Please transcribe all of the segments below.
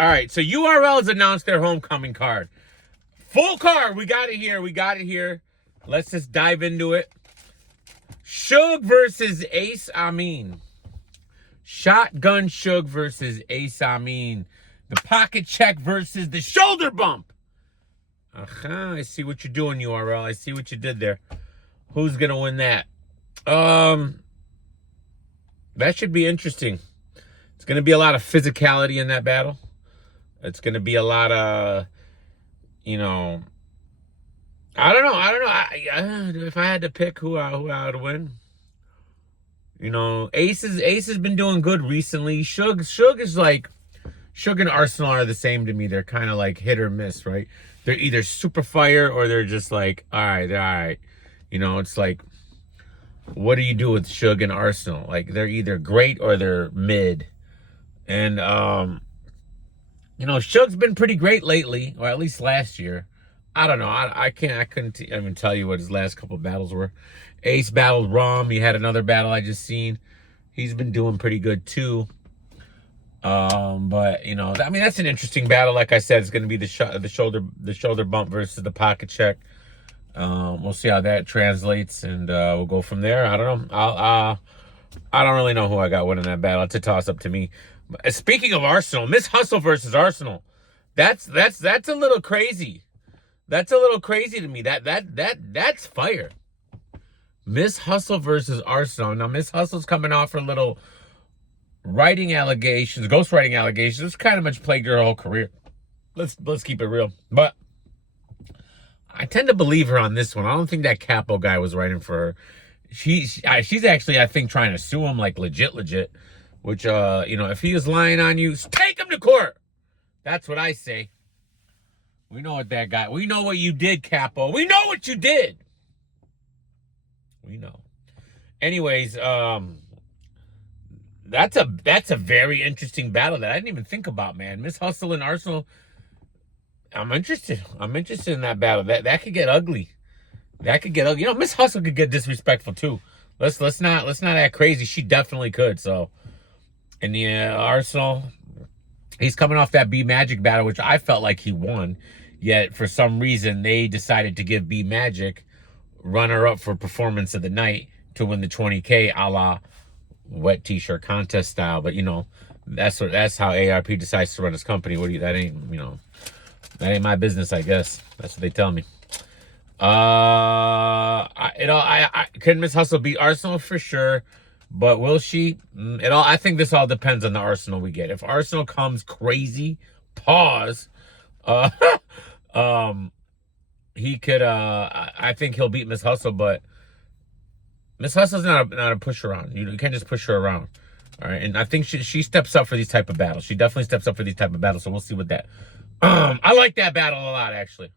All right, so URL's announced their homecoming card. Full card. We got it here. We got it here. Let's just dive into it. Suge versus Ace Amin. Shotgun Suge versus Ace Amin. The pocket check versus the shoulder bump. I see what you're doing, URL. I see what you did there. Who's going to win that? That should be interesting. It's going to be a lot of physicality in that battle. It's going to be a lot of, I don't know. If I had to pick who I would win, Ace has been doing good recently. Suge is like, Suge and Arsenal are the same to me. They're kind of like hit or miss, right? They're either super fire or they're just like, all right, they're all right. It's like, what do you do with Suge and Arsenal? Like, they're either great or they're mid. And, Suge's been pretty great lately, or at least last year. I don't know. I couldn't even tell you what his last couple of battles were. Ace battled Rom. He had another battle I just seen. He's been doing pretty good too. But that's an interesting battle. Like I said, it's going to be the shoulder bump versus the pocket check. We'll see how that translates, and we'll go from there. I don't know. I don't really know who I got winning that battle. It's a toss up to me. Speaking of Arsenal, Miss Hustle versus Arsenal. That's a little crazy. That's a little crazy to me. That's fire. Miss Hustle versus Arsenal. Now, Miss Hustle's coming off her little ghostwriting allegations, which kind of much plagued her whole career. Let's keep it real. But I tend to believe her on this one. I don't think that Capo guy was writing for her. She's actually, I think, trying to sue him like legit. Which, if he is lying on you, take him to court. That's what I say. We know what that guy. We know what you did, Capo. We know what you did. We know. Anyways, that's a very interesting battle that I didn't even think about, man. Miss Hustle and Arsenal. I'm interested. In that battle. That could get ugly. That could get ugly. Miss Hustle could get disrespectful too. Let's not act crazy. She definitely could. So, in the Arsenal, he's coming off that B Magic battle, which I felt like he won. Yet for some reason they decided to give B Magic runner up for performance of the night to win the 20K, a la wet t-shirt contest style. But that's how ARP decides to run his company. That ain't my business, I guess. That's what they tell me. Can Miss Hustle beat Arsenal? For sure. But will she? I think this all depends on the Arsenal we get. If Arsenal comes crazy, he could, I think he'll beat Miss Hustle, but Miss Hustle's not a push around. You can't just push her around. All right. And I think she steps up for these type of battles. She definitely steps up for these type of battles. So we'll see what that, I like that battle a lot, actually.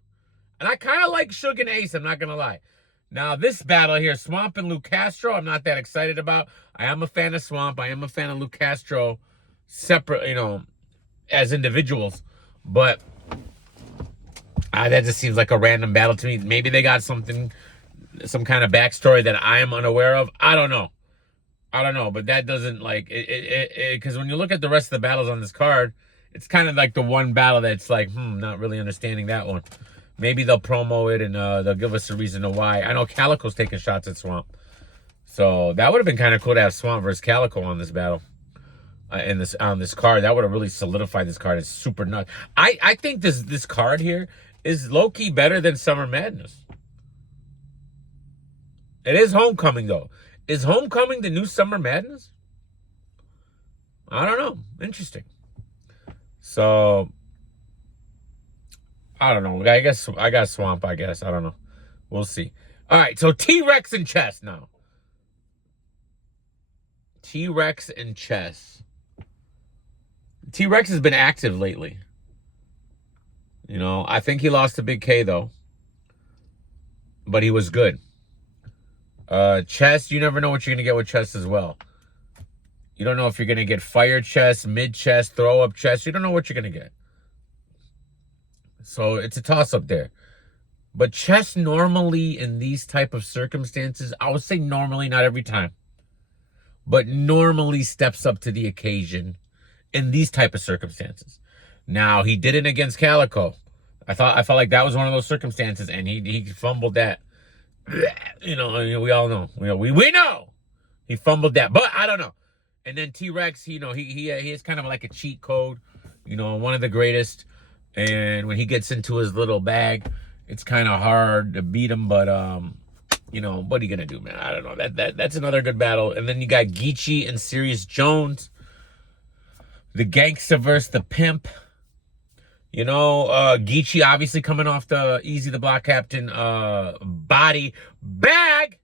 And I kind of like Suge and Ace, I'm not going to lie. Now, this battle here, Swamp and Luke Castro, I'm not that excited about. I am a fan of Swamp. I am a fan of Luke Castro separate, as individuals. But that just seems like a random battle to me. Maybe they got some kind of backstory that I am unaware of. I don't know. But that doesn't, like, because when you look at the rest of the battles on this card, it's kind of like the one battle that's like, not really understanding that one. Maybe they'll promo it and they'll give us a reason to why. I know Calico's taking shots at Swamp. So that would have been kind of cool to have Swamp versus Calico on this battle. On this card. That would have really solidified this card. It's super nuts. I think this card here is low-key better than Summer Madness. It is Homecoming, though. Is Homecoming the new Summer Madness? I don't know. Interesting. So, I don't know. I guess I got Swamp, I guess. I don't know. We'll see. All right, so T-Rex and Chess now. T-Rex and Chess. T-Rex has been active lately. I think he lost to Big K, though. But he was good. Chess, you never know what you're going to get with Chess as well. You don't know if you're going to get fire Chess, mid Chess, throw up Chess. You don't know what you're going to get. So it's a toss-up there. But Chess normally in these type of circumstances, I would say normally, not every time, but normally steps up to the occasion in these type of circumstances. Now he did it against Calico. I felt like that was one of those circumstances, and he fumbled that. You know, we all know. We know he fumbled that, but I don't know. And then T-Rex, you know, he is kind of like a cheat code. You know, one of the greatest. And when he gets into his little bag, it's kind of hard to beat him. But you know, what are you gonna do, man? I don't know. That's another good battle. And then you got Geechee and Serious Jones, the gangster versus the pimp. You know, Geechee obviously coming off the Easy the Block Captain body bag.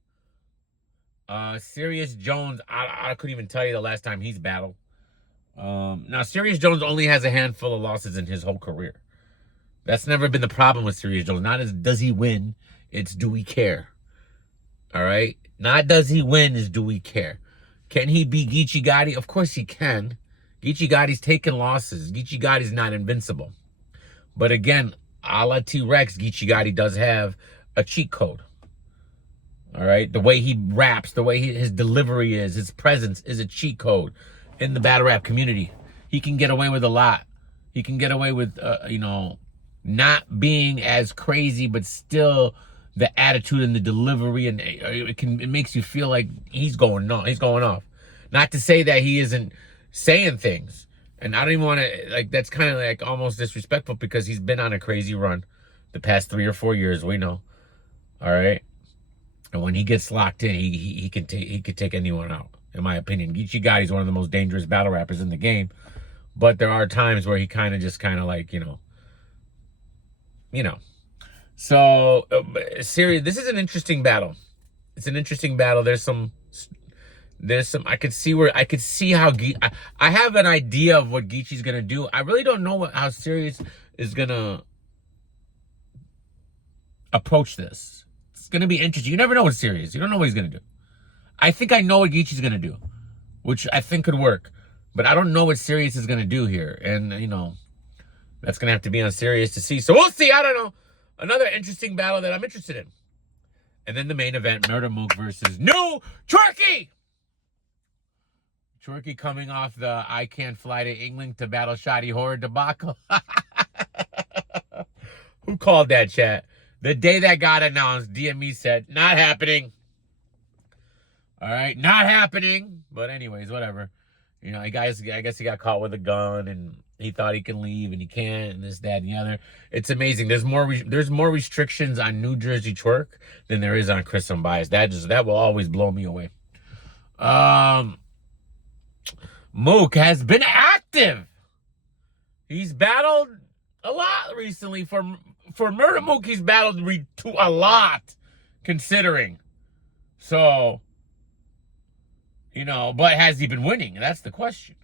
Serious Jones, I couldn't even tell you the last time he's battled. Now, Serious Jones only has a handful of losses in his whole career. That's never been the problem with Serious Jones. Not as does he win, it's do we care. All right? Not does he win, is do we care. Can he beat Geechee Gotti? Of course he can. Geechee Gotti's taking losses. Geechee Gotti's not invincible. But again, a la T-Rex, Geechee Gotti does have a cheat code. All right? The way he raps, the way his delivery is, his presence is a cheat code in the battle rap community. He can get away with a lot. He can get away with, you know, not being as crazy, but still the attitude and the delivery, and it makes you feel like he's going off. He's going off. Not to say that he isn't saying things. And I don't even want to, like, that's kind of like almost disrespectful because he's been on a crazy run the past 3 or 4 years. We know. All right. And when he gets locked in, he could take anyone out, in my opinion. Geechee Gotti is one of the most dangerous battle rappers in the game. But there are times where he kind of like, you know. So, serious. This is an interesting battle. It's an interesting battle. There's some. I could see how I have an idea of what Geechee's gonna do. I really don't know how Serious is gonna approach this. It's gonna be interesting. You never know what's Serious. You don't know what he's gonna do. I think I know what Geechee's gonna do, which I think could work, but I don't know what Serious is gonna do here, and you know, that's gonna have to be on Serious to see. So we'll see. I don't know. Another interesting battle that I'm interested in, and then the main event: Murda Mook versus New Tworky. Tworky coming off the I Can't Fly to England to battle Shoddy Horror debacle. Who called that, chat? The day that got announced, DME said, not happening. All right, not happening. But anyways, whatever. You know, I guess he got caught with a gun and he thought he can leave and he can't and this, that, and the other. It's amazing. There's more restrictions on New Jerzey Twork than there is on Chris Unbiased. That will always blow me away. Mook has been active. He's battled a lot recently. For Murda Mook, he's battled to a lot, considering. So, you know, but has he been winning? That's the question.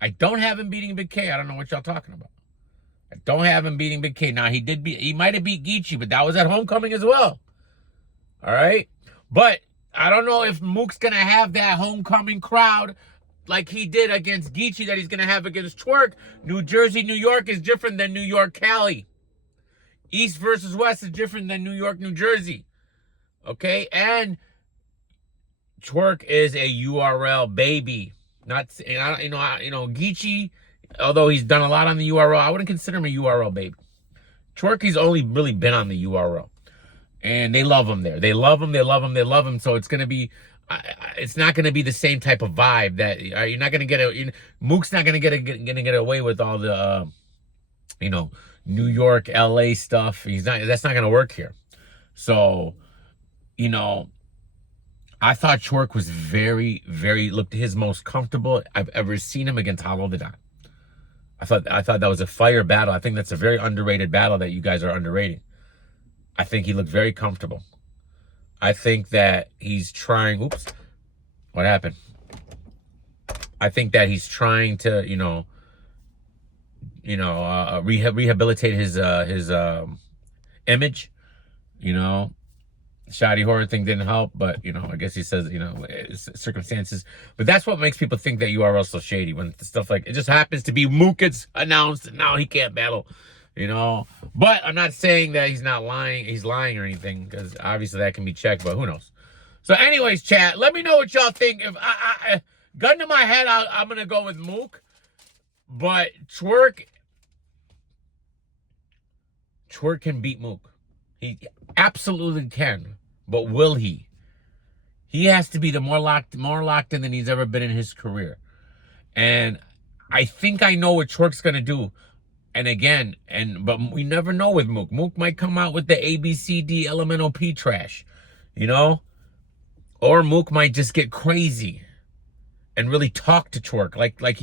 I don't have him beating Big K. I don't know what y'all talking about. I don't have him beating Big K. Now, he might have beat Geechee, but that was at Homecoming as well. All right? But I don't know if Mook's going to have that Homecoming crowd like he did against Geechee that he's going to have against Twork. New Jersey, New York is different than New York, Cali. East versus West is different than New York, New Jersey. Okay? And Twork is a URL baby. Not, you know, Geechee, although he's done a lot on the URL, I wouldn't consider him a URL baby. Twork, he's only really been on the URL. And they love him there. They love him. They love him. They love him. So it's going to be, it's not going to be the same type of vibe that you're not going to get. Mook's not going to get away with all the, you know, New York, LA stuff. That's not going to work here. So, you know, I thought Twork was looked his most comfortable I've ever seen him against Hollow the Don. I thought that was a fire battle. I think that's a very underrated battle that you guys are underrating. I think he looked very comfortable. I think that he's trying. Oops, what happened? I think that he's trying to, rehabilitate his image. You know, Shoddy Horror thing didn't help, but I guess he says circumstances. But that's what makes people think that URL's so shady when stuff like it just happens to be Mook gets announced and now he can't battle. But I'm not saying that he's not lying. He's lying or anything, because obviously that can be checked, but who knows? So anyways, chat, let me know what y'all think. If I gun to my head, I'm going to go with Mook. But Twork, Twork can beat Mook. He absolutely can. But will he? He has to be more locked in than he's ever been in his career. And I think I know what Twork's gonna do. And again, but we never know with Mook. Mook might come out with the ABCD elemental P trash, you know? Or Mook might just get crazy and really talk to Twork like